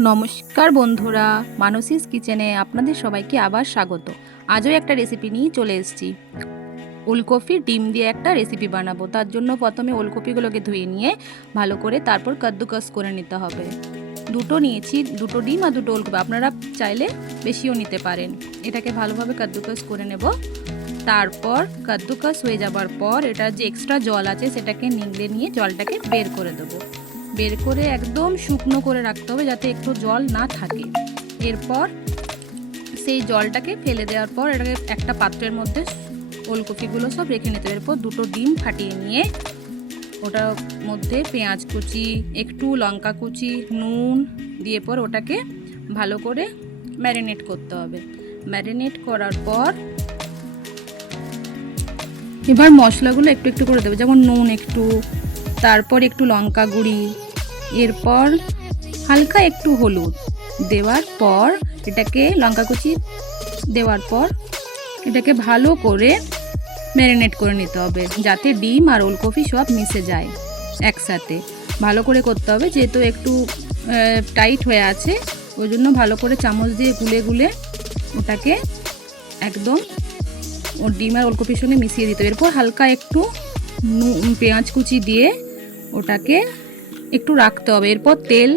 নমস্কার বন্ধুরা, মানসিস কিচেনে আপনাদের সবাইকে আবার স্বাগত। আজও একটা রেসিপি নিয়ে চলে এসেছি। ওলকপি ডিম দিয়ে একটা রেসিপি বানাবো। তার জন্য প্রথমে ওলকপিগুলোকে ধুয়ে নিয়ে ভালো করে তারপর কাদ্দুকাস করে নিতে হবে। দুটো নিয়েছি, দুটো ডিম আর দুটো ওলকপি আপনারা চাইলে বেশিও নিতে পারেন। এটাকে ভালোভাবে কাদ্দুকাস করে নেব। তারপর কাদ্দুকাস হয়ে যাবার পর এটা যে এক্সট্রা জল আছে সেটাকে নিংড়ে নিয়ে জলটাকে বের করে দেবো। বের করে একদম শুকনো করে রাখতে হবে যাতে একটু জল না থাকে। এরপর সেই জলটাকে ফেলে দেওয়ার পর এটাকে একটা পাত্রের মধ্যে ওলকপিগুলো সব রেখে নিতে হবে। এরপর দুটো ডিম ফাটিয়ে নিয়ে ওটার মধ্যে পেঁয়াজ কুচি, একটু লঙ্কা কুচি, নুন দিয়ে পর ওটাকে ভালো করে ম্যারিনেট করতে হবে। ম্যারিনেট করার পর এবার মশলাগুলো একটু একটু করে দেবে, যেমন নুন একটু, তারপর একটু লঙ্কা গুঁড়ি এরপর হালকা একটু হলুদ দেওয়ার পর এটাকে লঙ্কা কুচি দেওয়ার পর এটাকে ভালো করে ম্যারিনেট করে নিতে হবে, যাতে ডিম আর ওলকপি সব মিশে যায় একসাথে। ভালো করে করতে হবে, যেহেতু একটু টাইট হয়ে আছে, ওই জন্য ভালো করে চামচ দিয়ে গুলে গুলে ওটাকে একদম ও ডিম আর ওলকপির সঙ্গে মিশিয়ে দিতে হবে। এরপর হালকা একটু পেঁয়াজ কুচি দিয়ে ওটাকে একটু রাখতে হবে। এরপর তেল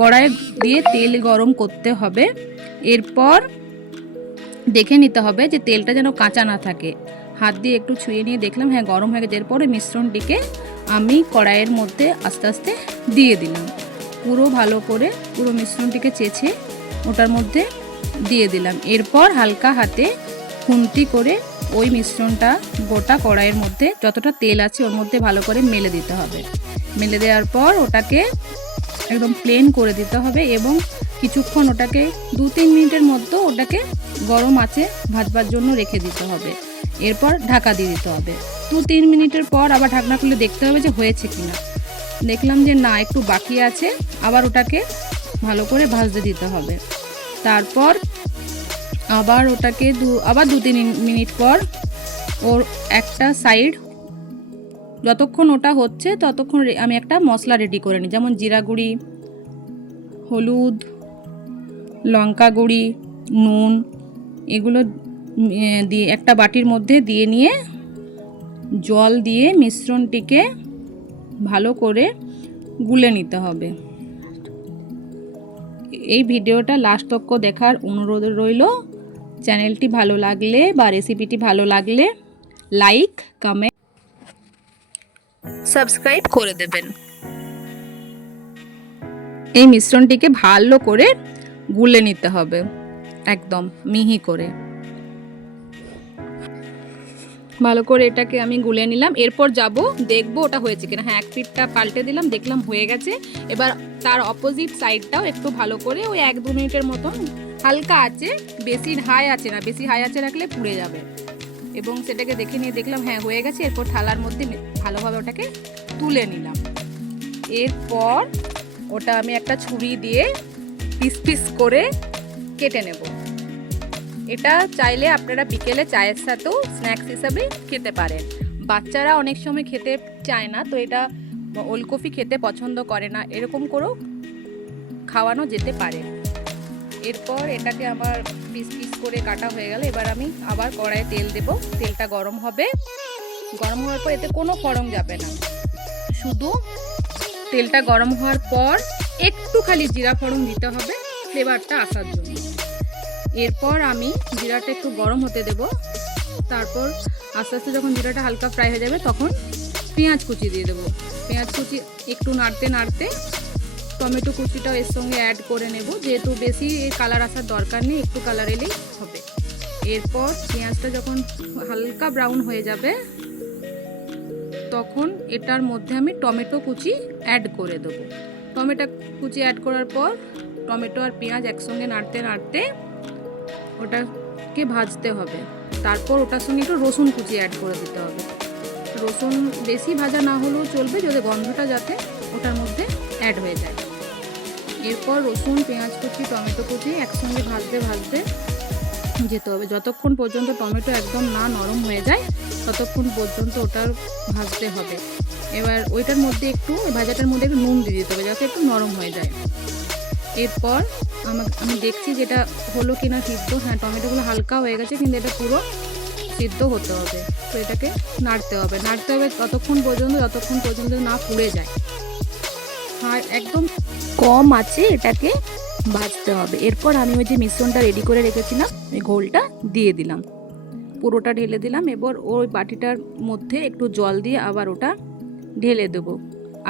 গড়ায় দিয়ে তেল গরম করতে হবে। এরপর দেখে নিতে হবে যে তেলটা যেন কাঁচা না থাকে। হাত দিয়ে একটু ছুঁয়ে নিয়ে দেখলাম হ্যাঁ গরম হয়ে গেছে। এরপরে মিশ্রণটিকে আমি কড়াইয়ের মধ্যে আস্তে আস্তে দিয়ে দিলাম। পুরো ভালো করে পুরো মিশ্রণটিকে চেঁচে ওটার মধ্যে দিয়ে দিলাম। এরপর হালকা হাতে খুন্তি করে ওই মিশ্রণটা গোটা কড়াইয়ের মধ্যে যতটা তেল আছে ওর মধ্যে ভালো করে মেলে দিতে হবে। মেলে দেওয়ার পর ওটাকে একদম প্লেন করে দিতে হবে এবং কিছুক্ষণ ওটাকে দু তিন মিনিটের মধ্যে ওটাকে গরম আছে ভাজবার জন্য রেখে দিতে হবে। এরপর ঢাকা দিয়ে দিতে হবে। দু তিন মিনিটের পর আবার ঢাকনা খুলে দেখতে হবে যে হয়েছে কি না দেখলাম যে না, একটু বাকি আছে। আবার ওটাকে ভালো করে ভাজতে দিতে হবে। তারপর আবার ওটাকে দু, আবার দু তিন মিনিট পর ওর একটা সাইড যতক্ষণ ওটা হচ্ছে, ততক্ষণ আমি একটা মশলা রেডি করে নিই। যেমন জিরা গুঁড়ি, হলুদ, লঙ্কা গুঁড়ি, নুন, এগুলো দিয়ে একটা বাটির মধ্যে দিয়ে নিয়ে জল দিয়ে মিশ্রণটিকে ভালো করে গুলে নিতে হবে। এই ভিডিওটা লাস্ট তক্ক দেখার অনুরোধ রইল। চ্যানেলটি ভালো লাগলে বা রেসিপিটি ভালো লাগলে লাইক কমেন্ট সাবস্ক্রাইব করে দেবেন। এই মিশ্রণটিকে ভালো করে গুলে নিতে হবে, একদম মিহি করে। ভালো করে এটাকে আমি গুলে নিলাম, এরপর যাব, দেখব ওটা হয়েছে কিনা। হ্যাঁ এক পিঠটা পাল্টে দিলাম, দেখলাম হয়ে গেছে। এবার তার অপোজিট সাইডটাও একটু ভালো করে ওই এক দু মিনিটের মতন হালকা আছে, বেশি হাই আছে না, বেশি হাই আছে রাখলে পুড়ে যাবে। এবং সেটাকে দেখে নিয়ে দেখলাম হ্যাঁ হয়ে গেছে। এরপর থালার মধ্যে ভালোভাবে ওটাকে তুলে নিলাম। এরপর ওটা আমি একটা ছুরি দিয়ে পিস পিস করে কেটে নেব। এটা চাইলে আপনারা বিকেলে চায়ের সাথেও স্ন্যাক্স হিসাবে খেতে পারেন। বাচ্চারা অনেক সময় খেতে চায় না, তো এটা ওলকপি খেতে পছন্দ করে না। এরকম করেও খাওয়ানো যেতে পারে। এরপর এটাকে আমার পিস পিস করে কাটা হয়ে গেল। এবার আমি আবার কড়াইয়ে তেল দেব। তেলটা গরম হবে। গরম হওয়ার পর এতে কোনো ফরম যাবে না। শুধু তেলটা গরম হওয়ার পর একটু খালি জিরা ফোড়ন দিতে হবে ফ্লেভারটা আসার জন্য। এরপর আমি জিরাটা একটু গরম হতে দেব। তারপর আস্তে আস্তে যখন জিরাটা হালকা ফ্রাই হয়ে যাবে তখন পেঁয়াজ কুচি দিয়ে দেবো। পেঁয়াজ কুচি একটু নাড়তে নাড়তে টমেটো কুচিটাও এর সঙ্গে অ্যাড করে নেব। যেহেতু বেশি কালার আসার দরকার নেই, একটু কালার এলেই হবে। এরপর পেঁয়াজটা যখন হালকা ব্রাউন হয়ে যাবে, তখন এটার মধ্যে আমি টমেটো কুচি অ্যাড করে দেবো। টমেটো কুচি অ্যাড করার পর টমেটো আর পেঁয়াজ একসঙ্গে নাড়তে নাড়তে ওটাকে ভাজতে হবে। তারপর ওটার সঙ্গে একটু রসুন কুচি অ্যাড করে দিতে হবে। রসুন বেশি ভাজা না হলেও চলবে, যদি গন্ধটা যাতে ওটার মধ্যে অ্যাড হয়ে যায়। এরপর রসুন, পেঁয়াজ কুচি, টমেটো কুচি একসঙ্গে ভাজতে ভাজতে যেতে হবে। যতক্ষণ পর্যন্ত টমেটো একদম না নরম হয়ে যায়, ততক্ষণ পর্যন্ত ওটার ভাজতে হবে। এবার ওইটার মধ্যে একটু ভাজাটার মধ্যে একটু নুন দিয়ে দিতে হবে যাতে একটু নরম হয়ে যায়। এরপর আমাকে আমি দেখছি যেটা হলো কিনা সিদ্ধ। হ্যাঁ টমেটোগুলো হালকা হয়ে গেছে, কিন্তু এটা পুরো সিদ্ধ হতে হবে। তো এটাকে নাড়তে হবে। নাড়তে হবে ততক্ষণ পর্যন্ত, যতক্ষণ পর্যন্ত না পুড়ে যায়। আর একদম কম আছে এটাকে ভাজতে হবে। এরপর আমি ওই যে মিশ্রণটা রেডি করে রেখেছিলাম, ওই ঘোলটা দিয়ে দিলাম। পুরোটা ঢেলে দিলাম, এবার ওই বাটিটার মধ্যে একটু জল দিয়ে আবার ওটা ঢেলে দেবো।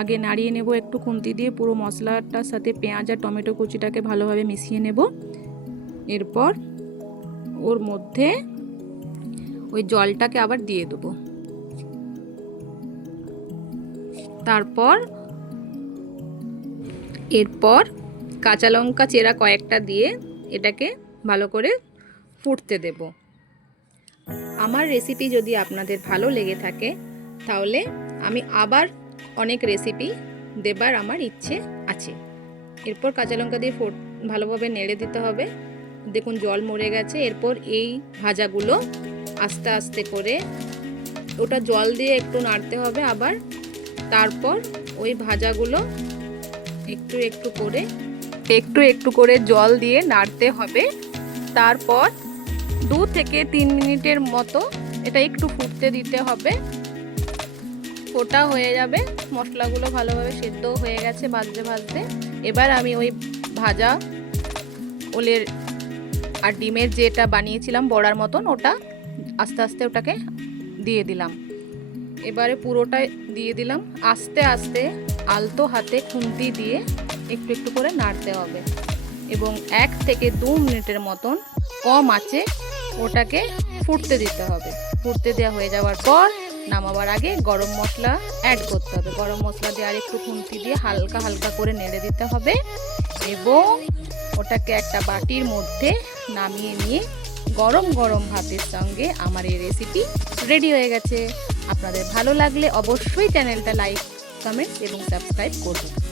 আগে নাড়িয়ে নেব একটু খুন্তি দিয়ে, পুরো মশলাটার সাথে পেঁয়াজ আর টমেটো কুচিটাকে ভালোভাবে মিশিয়ে নেব। এরপর ওর মধ্যে ওই জলটাকে আবার দিয়ে দেবো। তারপর এরপর কাঁচা লঙ্কা চেরা কয়েকটা দিয়ে এটাকে ভালো করে ফুটতে দেব। আমার রেসিপি যদি আপনাদের ভালো লেগে থাকে, তাহলে আমি আবার অনেক রেসিপি দেবার আমার ইচ্ছে আছে। এরপর কাঁচা লঙ্কা দিয়ে ফোট, ভালোভাবে নেড়ে দিতে হবে। দেখুন, জল মরে গেছে। এরপর এই ভাজাগুলো আস্তে আস্তে করে ওটা জল দিয়ে একটু নাড়তে হবে আবার। তারপর ওই ভাজাগুলো একটু একটু করে, একটু একটু করে জল দিয়ে নাড়তে হবে। তারপর দু থেকে তিন মিনিটের মতো এটা একটু ফুটতে দিতে হবে। ফোটা হয়ে যাবে, মশলাগুলো ভালোভাবে সেদ্ধ হয়ে গেছে ভাজতে ভাজতে। এবার আমি ওই ভাজা ওলের আর ডিমের যেটা বানিয়েছিলাম বড়ার মতন, ওটা আস্তে আস্তে ওটাকে দিয়ে দিলাম। এবারে পুরোটা দিয়ে দিলাম। আস্তে আস্তে আলতো হাতে খুন্তি দিয়ে একটু একটু করে নাড়তে হবে। এবং এক থেকে দু মিনিটের মতন কম আছে ওটাকে ফুটতে দিতে হবে। ফুটতে দেওয়া হয়ে যাওয়ার পর নামাবার আগে গরম মশলা অ্যাড করতে হবে। গরম মশলা দিয়ে আর একটু খুন্তি দিয়ে হালকা হালকা করে নেড়ে দিতে হবে। এবং ওটাকে একটা বাটির মধ্যে নামিয়ে নিয়ে গরম গরম ভাতের সঙ্গে আমার এই রেসিপি রেডি হয়ে গেছে। আপনাদের ভালো লাগলে অবশ্যই চ্যানেলটা লাইক কমেন্ট এবং সাবস্ক্রাইব করবেন